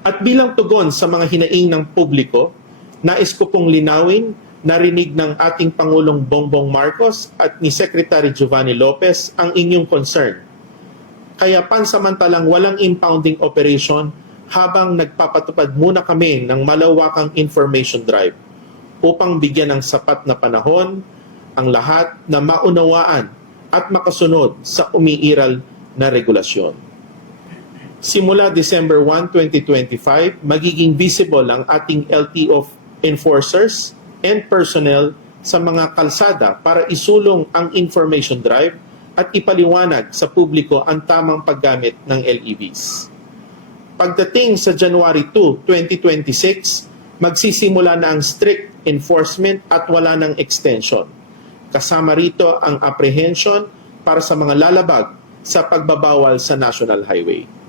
At bilang tugon sa mga hinaing ng publiko, nais ko pong linawin, narinig ng ating Pangulong Bongbong Marcos at ni Secretary Giovanni Lopez ang inyong concern. Kaya pansamantalang walang impounding operation habang nagpapatupad muna kami ng malawakang information drive upang bigyan ng sapat na panahon ang lahat na maunawaan at makasunod sa umiiral na regulasyon. Simula December 1, 2025, magiging visible ang ating LTO enforcers and personnel sa mga kalsada para isulong ang information drive at ipaliwanag sa publiko ang tamang paggamit ng LEVs. Pagdating sa January 2, 2026, magsisimula na ang strict enforcement at wala ng extension. Kasama rito ang apprehension para sa mga lalabag sa pagbabawal sa National Highway.